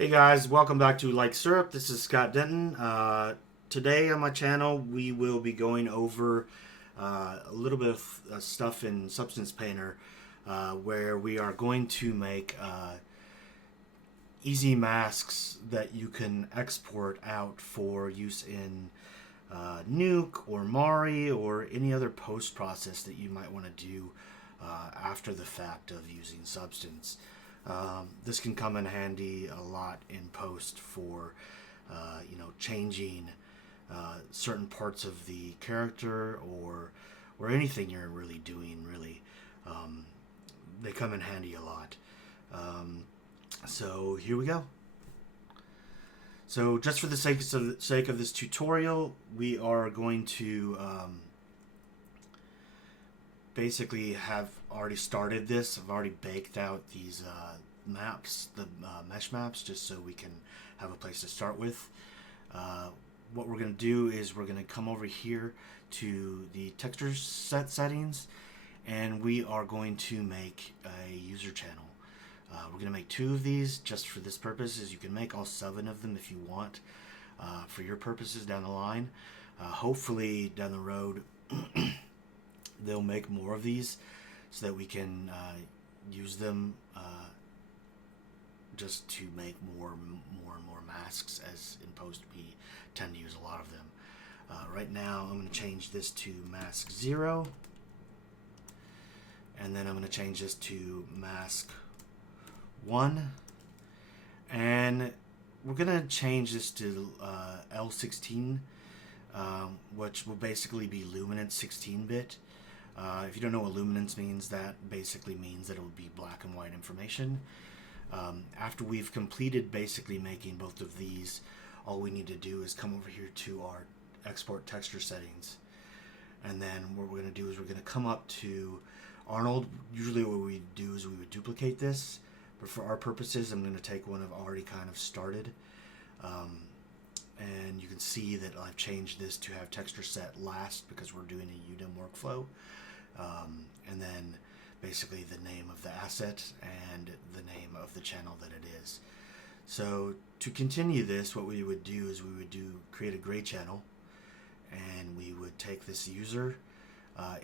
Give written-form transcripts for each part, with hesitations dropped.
Hey guys, welcome back to Like Syrup. This is Scott Denton. Today on my channel, we will be going over a little bit of stuff in Substance Painter, where we are going to make easy masks that you can export out for use in Nuke or Mari or any other post process that you might want to do after the fact of using Substance. This can come in handy a lot in post for changing certain parts of the character or anything you're really doing. They come in handy a lot. So here we go. So just for the sake of this tutorial, we are going to basically have already started this. I've already baked out these maps, the mesh maps, just so we can have a place to start with. What we're going to do is we're going to come over here to the texture set settings, and we are going to make a user channel. We're going to make 2 of these just for this purpose. You can make all 7 of them if you want for your purposes down the line. Hopefully down the road they'll make more of these so that we can use them just to make more and more masks, as in post we tend to use a lot of them. Right now I'm going to change this to mask 0, and then I'm going to change this to mask 1, and we're going to change this to L16, which will basically be luminance 16-bit. If you don't know what luminance means, that basically means that it will be black and white information. After we've completed basically making both of these, all we need to do is come over here to our export texture settings, and then what we're going to do is we're going to come up to Arnold. Usually what we do is we would duplicate this, but for our purposes I'm going to take one I've already kind of started, and you can see that I've changed this to have texture set last because we're doing a Udim workflow, and then basically the name of the asset and the name of the channel that it is. So to continue this, what we would do is we would create a gray channel, and we would take this user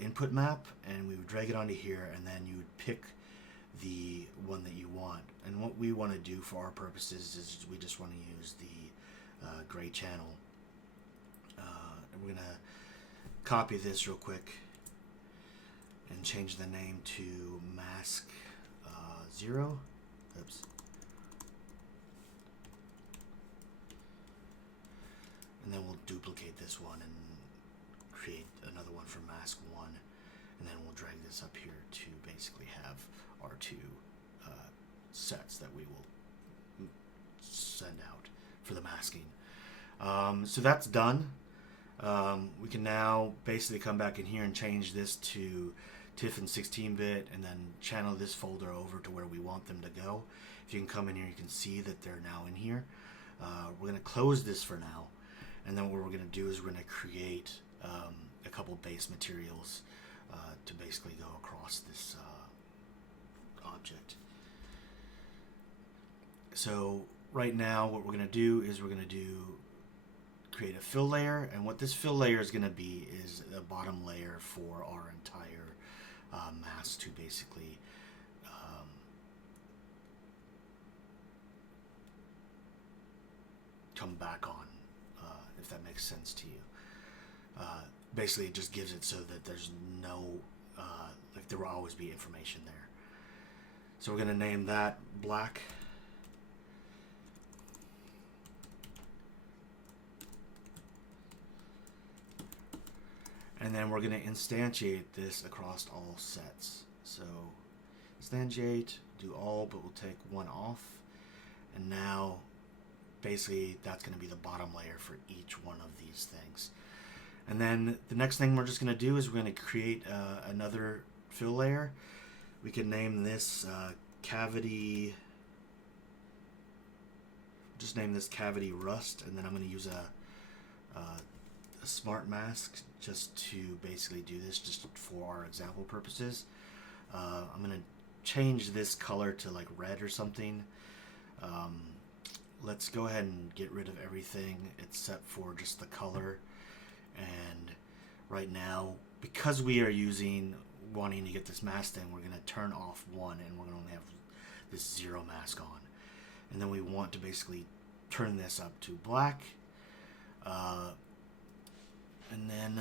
input map and we would drag it onto here, and then you would pick the one that you want. And what we want to do for our purposes is we just want to use the gray channel. We're going to copy this real quick and change the name to mask 0. Oops. And then we'll duplicate this one and create another one for mask 1, and then we'll drag this up here to basically have our 2 sets that we will send out for the masking. So that's done. We can now basically come back in here and change this to TIFF and 16-bit, and then channel this folder over to where we want them to go. If you can come in here, you can see that they're now in here. We're going to close this for now, and then what we're going to do is we're going to create a couple base materials to basically go across this object. So right now what we're going to do is we're going to create a fill layer, and what this fill layer is going to be is a bottom layer for our entire mask to basically come back on, if that makes sense to you. Basically it just gives it so that there's no like there will always be information there. So we're going to name that black. And then we're going to instantiate this across all sets. So instantiate, do all, but we'll take one off. And now basically that's going to be the bottom layer for each one of these things. And then the next thing we're just going to do is we're going to create another fill layer. We can name this cavity, just name this cavity rust, and then I'm going to use a smart mask just to basically do this just for our example purposes. I'm going to change this color to like red or something. let's go ahead and get rid of everything except for just the color. And right now, because we are wanting to get this mask thing, we're going to turn off 1 and we're going to only have this 0 mask on. And then we want to basically turn this up to black. And then,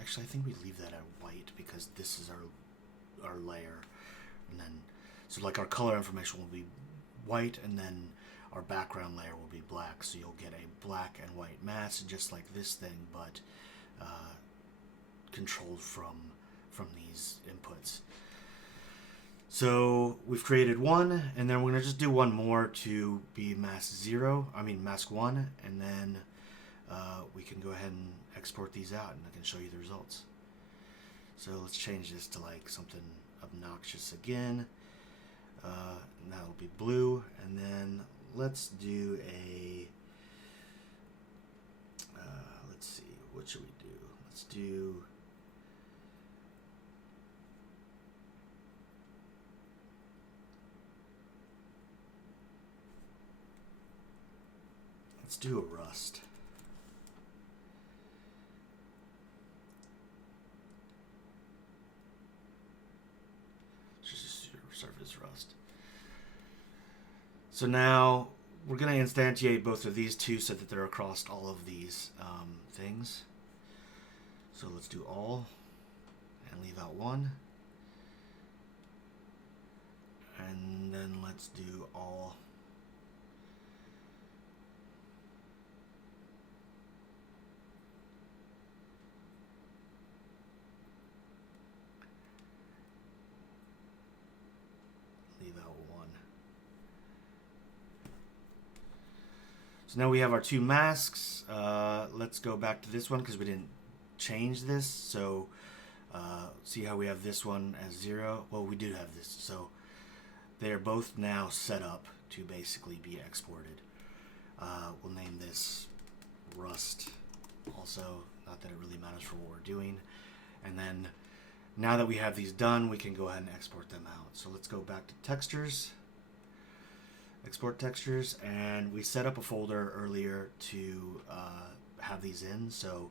actually I think we leave that at white because this is our layer. And then, so like our color information will be white, and then our background layer will be black. So you'll get a black and white mask just like this thing, but controlled from these inputs. So we've created 1, and then we're going to just do 1 more to be mask 1, and then we can go ahead and export these out, and I can show you the results. So let's change this to like something obnoxious again. And that'll be blue, and then let's do a let's see, what should we do? Let's do a rust. Just surface rust. So now we're going to instantiate both of these two so that they're across all of these things. So let's do all and leave out 1. And then let's do all. Leave out 1. So now we have our 2 masks. Let's go back to this one because we didn't change this. So see how we have this one as 0? Well, we do have this. So they are both now set up to basically be exported. We'll name this Rust also, not that it really matters for what we're doing. And then now that we have these done, we can go ahead and export them out. So let's go back to textures, export textures, and we set up a folder earlier to have these in. So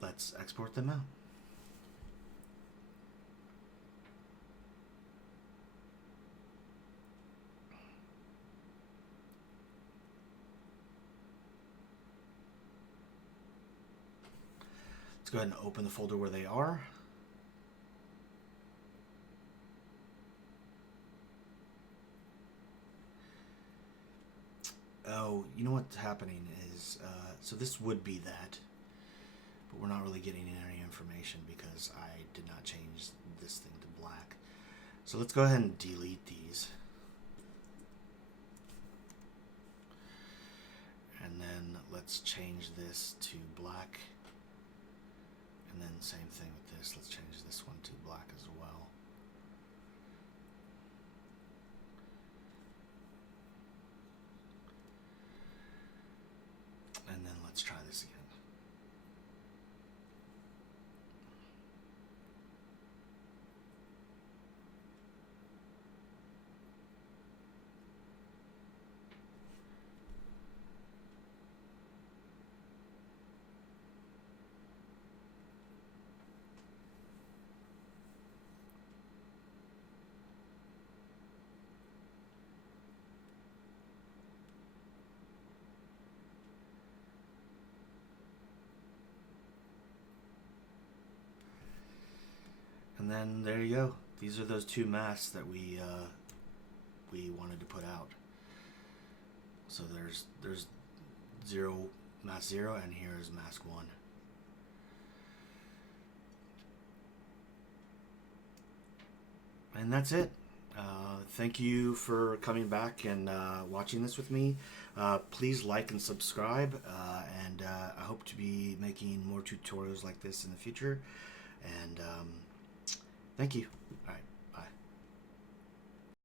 let's export them out. Let's go ahead and open the folder where they are. Oh, you know what's happening is, so this would be that, but we're not really getting any information because I did not change this thing to black. So let's go ahead and delete these. And then let's change this to black. And then same thing with this. Let's change this one to black as well. And then let's try this again. And then there you go. These are those 2 masks that we wanted to put out. So there's mask 0, and here is mask 1. And that's it. Thank you for coming back and watching this with me. Please like and subscribe, and I hope to be making more tutorials like this in the future. And thank you. All right.